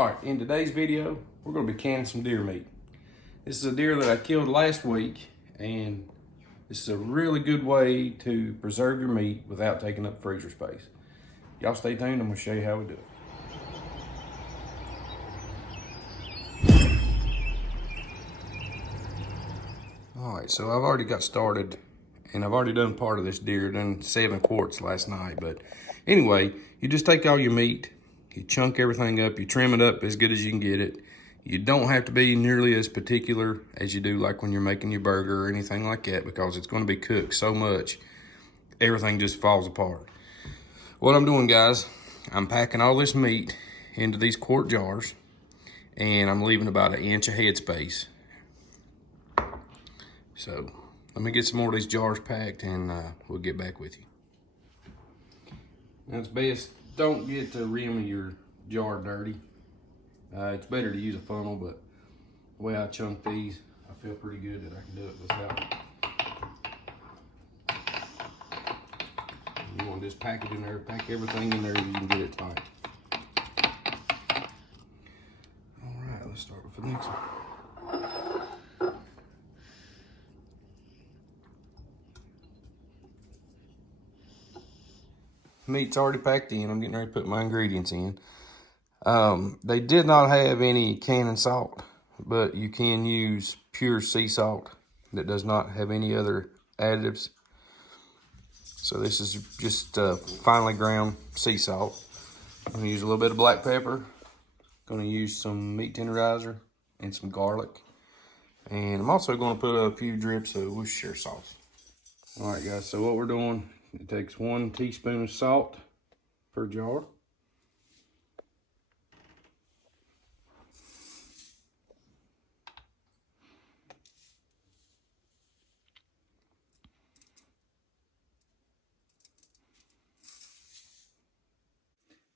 All right, in today's video, we're gonna be canning some deer meat. This is a deer that I killed last week, and this is a really good way to preserve your meat without taking up freezer space. Y'all stay tuned, I'm gonna show you how we do it. All right, so I've already got started, and I've already done part of this deer, done 7 quarts last night. But anyway, you just take all your meat, you chunk everything up, you trim it up as good as you can get it. You don't have to be nearly as particular as you do like when you're making your burger or anything like that, because it's going to be cooked so much, everything just falls apart. What I'm doing, guys, I'm packing all this meat into these quart jars, and I'm leaving about 1 inch of headspace. So let me get some more of these jars packed, and we'll get back with you. Now, it's best, don't get the rim of your jar dirty. It's better to use a funnel, but the way I chunk these, I feel pretty good that I can do it without. You want to just pack it in there, pack everything in there so you can get it tight. All right, let's start with the next one. Meat's already packed in. I'm getting ready to put my ingredients in. They did not have any canning salt, but you can use pure sea salt that does not have any other additives. So this is just finely ground sea salt. I'm gonna use a little bit of black pepper. Gonna use some meat tenderizer and some garlic. And I'm also gonna put a few drips of Worcestershire sauce. All right, guys, so what we're doing, it takes 1 teaspoon of salt per jar.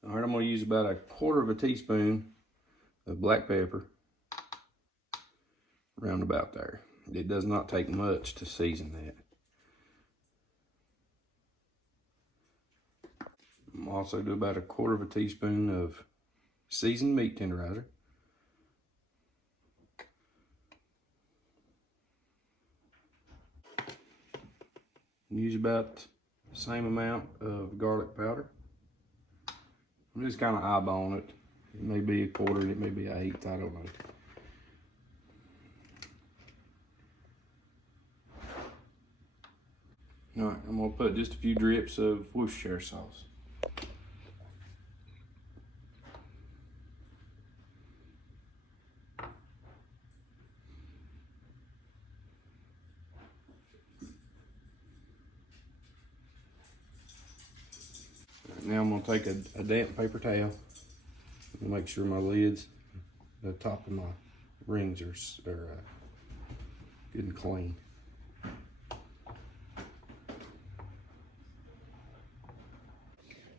All right, I'm gonna use about 1/4 teaspoon of black pepper, round about there. It does not take much to season that. I'm also do about 1/4 teaspoon of seasoned meat tenderizer. Use about the same amount of garlic powder. I'm just kind of eyeballing it. It may be 1/4, it may be 1/8, I don't know. All right, I'm gonna put just a few drips of Worcestershire sauce. Now I'm gonna take a damp paper towel and make sure my lids, the top of my rings are good and clean.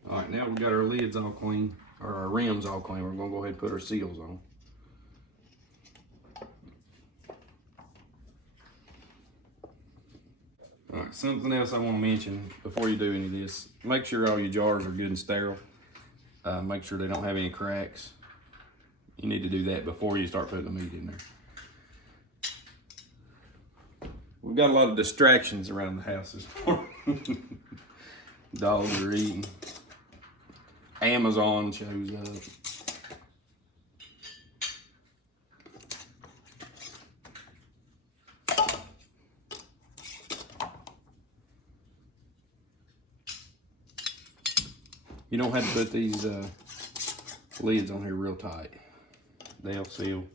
All right, now we've got our lids all clean, or our rims all clean. We're gonna go ahead and put our seals on. All right, something else I want to mention before you do any of this, make sure all your jars are good and sterile. Make sure they don't have any cracks. You need to do that before you start putting the meat in there. We've got a lot of distractions around the house this morning. Dogs are eating. Amazon shows up. You don't have to put these lids on here real tight. They'll seal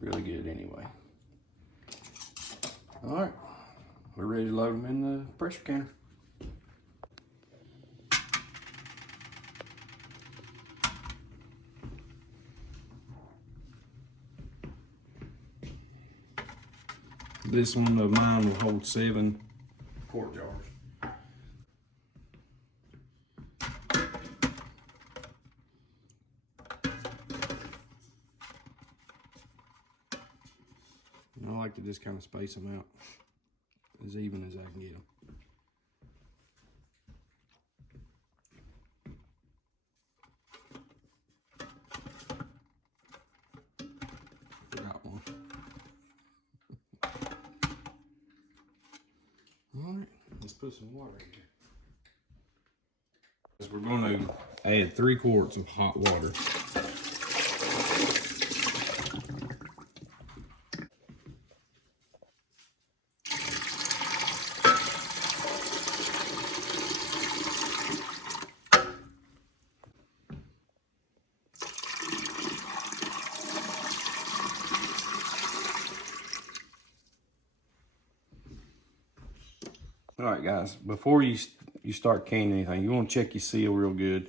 really good anyway. All right, we're ready to load them in the pressure canner. This one of mine will hold 7 quart jars. And I like to just kind of space them out as even as I can get them. put some water in here. We're going to add 3 quarts of hot water. All right, guys, before you start canning anything, you want to check your seal real good.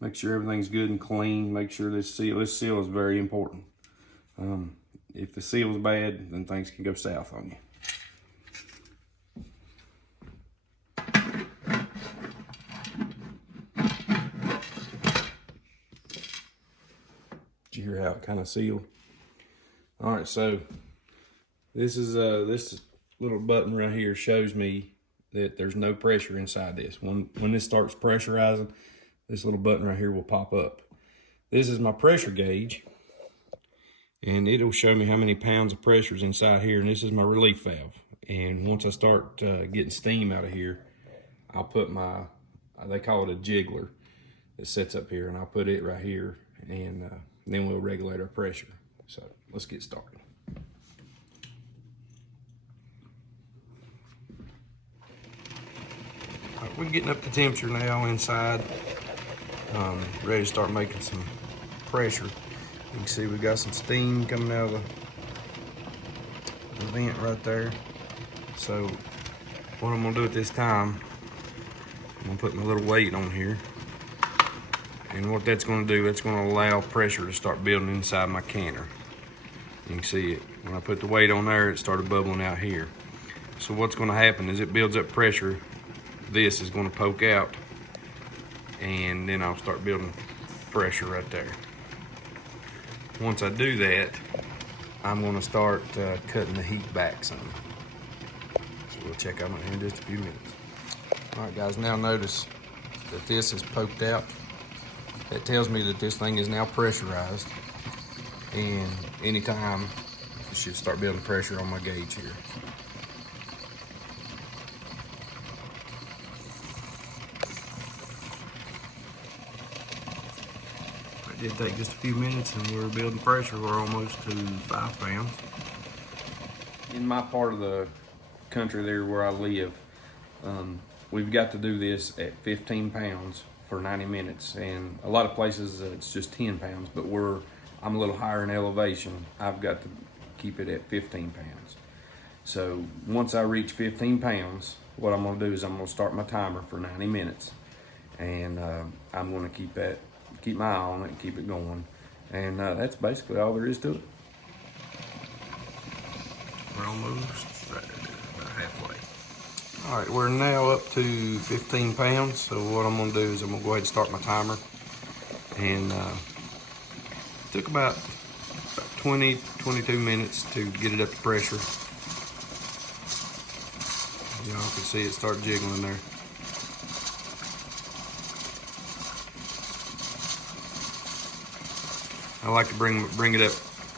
Make sure everything's good and clean. Make sure this seal is very important. If the seal is bad, then things can go south on you. Did you hear how it kind of sealed? All right, so this little button right here shows me that there's no pressure inside this. When this starts pressurizing, this little button right here will pop up. This is my pressure gauge, and it'll show me how many pounds of pressure is inside here, and this is my relief valve. And once I start getting steam out of here, I'll put my, they call it a jiggler that sits up here, and I'll put it right here, and then we'll regulate our pressure. So let's get started. We're getting up to temperature now inside. Ready to start making some pressure. You can see we got some steam coming out of the vent right there. So what I'm gonna do at this time, I'm gonna put my little weight on here. And what that's gonna do, that's gonna allow pressure to start building inside my canner. You can see it. When I put the weight on there, it started bubbling out here. So what's gonna happen is it builds up pressure. This is going to poke out, and then I'll start building pressure right there. Once I do that, I'm going to start cutting the heat back some. So we'll check out in just a few minutes. All right, guys, now notice that this is poked out. That tells me that this thing is now pressurized, and anytime it should start building pressure on my gauge here. It did take just a few minutes, and we were building pressure. We're almost to 5 pounds. In my part of the country there where I live, we've got to do this at 15 pounds for 90 minutes. And a lot of places it's just 10 pounds, but I'm a little higher in elevation. I've got to keep it at 15 pounds. So once I reach 15 pounds, what I'm gonna do is I'm gonna start my timer for 90 minutes. And I'm gonna keep my eye on it and keep it going. And that's basically all there is to it. We're almost right there, about halfway. All right, we're now up to 15 pounds. So what I'm gonna do is I'm gonna go ahead and start my timer. And it took about 20, 22 minutes to get it up to pressure. Y'all can see it start jiggling there. I like to bring it up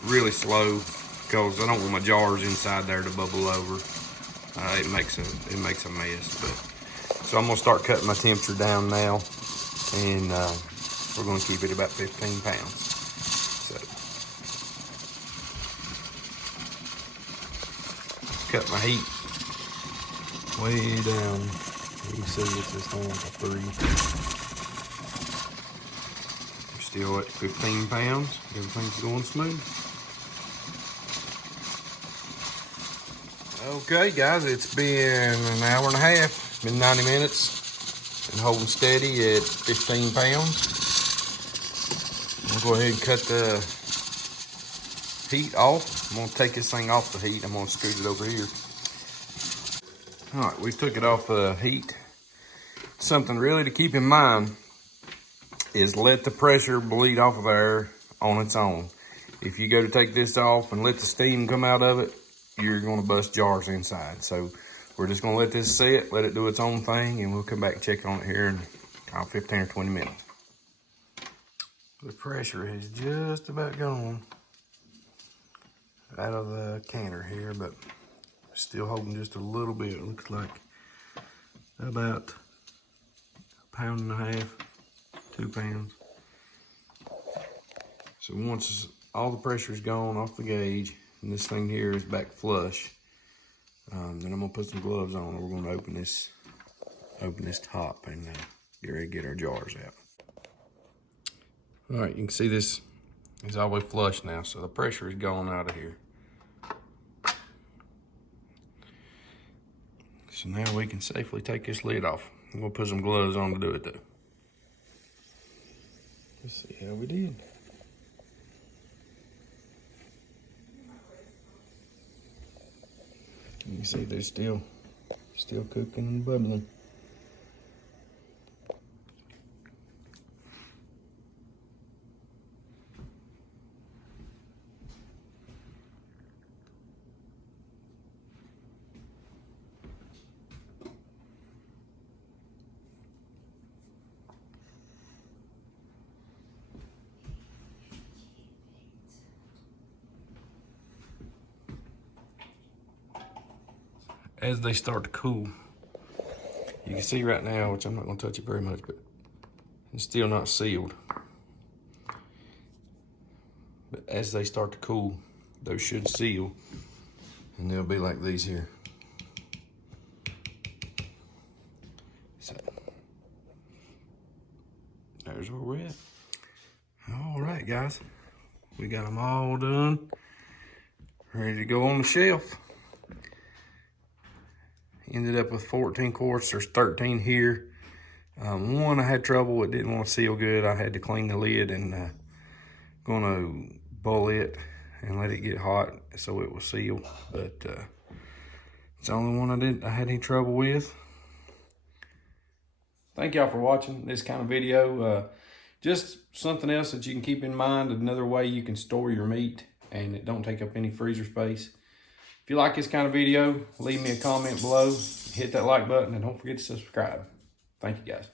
really slow because I don't want my jars inside there to bubble over. It makes a mess. But so I'm gonna start cutting my temperature down now, and we're gonna keep it about 15 pounds. So cut my heat way down. You can see it's just on like a 3. Still at 15 pounds. Everything's going smooth. Okay, guys, it's been an hour and a half. It's been 90 minutes. Been holding steady at 15 pounds. I'm gonna go ahead and cut the heat off. I'm gonna take this thing off the heat. I'm gonna scoot it over here. All right, we took it off the heat. Something really to keep in mind is let the pressure bleed off of there on its own. If you go to take this off and let the steam come out of it, you're gonna bust jars inside. So we're just gonna let this sit, let it do its own thing, and we'll come back and check on it here in 15 or 20 minutes. The pressure has just about gone out of the canner here, but still holding just a little bit. It looks like about a pound and a half, 2 pounds. So once all the pressure is gone off the gauge and this thing here is back flush, then I'm gonna put some gloves on and we're gonna open this top and get ready to get our jars out. All right, you can see this is all the way flush now, so the pressure is gone out of here. So now we can safely take this lid off. I'm gonna put some gloves on to do it though. Let's see how we did. You can see they're still cooking and bubbling. As they start to cool, you can see right now, which I'm not going to touch it very much, but it's still not sealed. But as they start to cool, those should seal, and they'll be like these here. So there's where we're at. All right, guys, we got them all done, ready to go on the shelf. Ended up with 14 quarts. There's 13 here. One I had trouble, it didn't want to seal good. I had to clean the lid and gonna boil it and let it get hot so it will seal. But it's the only one I had any trouble with. Thank y'all for watching this kind of video. Just something else that you can keep in mind, another way you can store your meat and it don't take up any freezer space. If you like this kind of video, leave me a comment below, hit that like button, and don't forget to subscribe. Thank you, guys.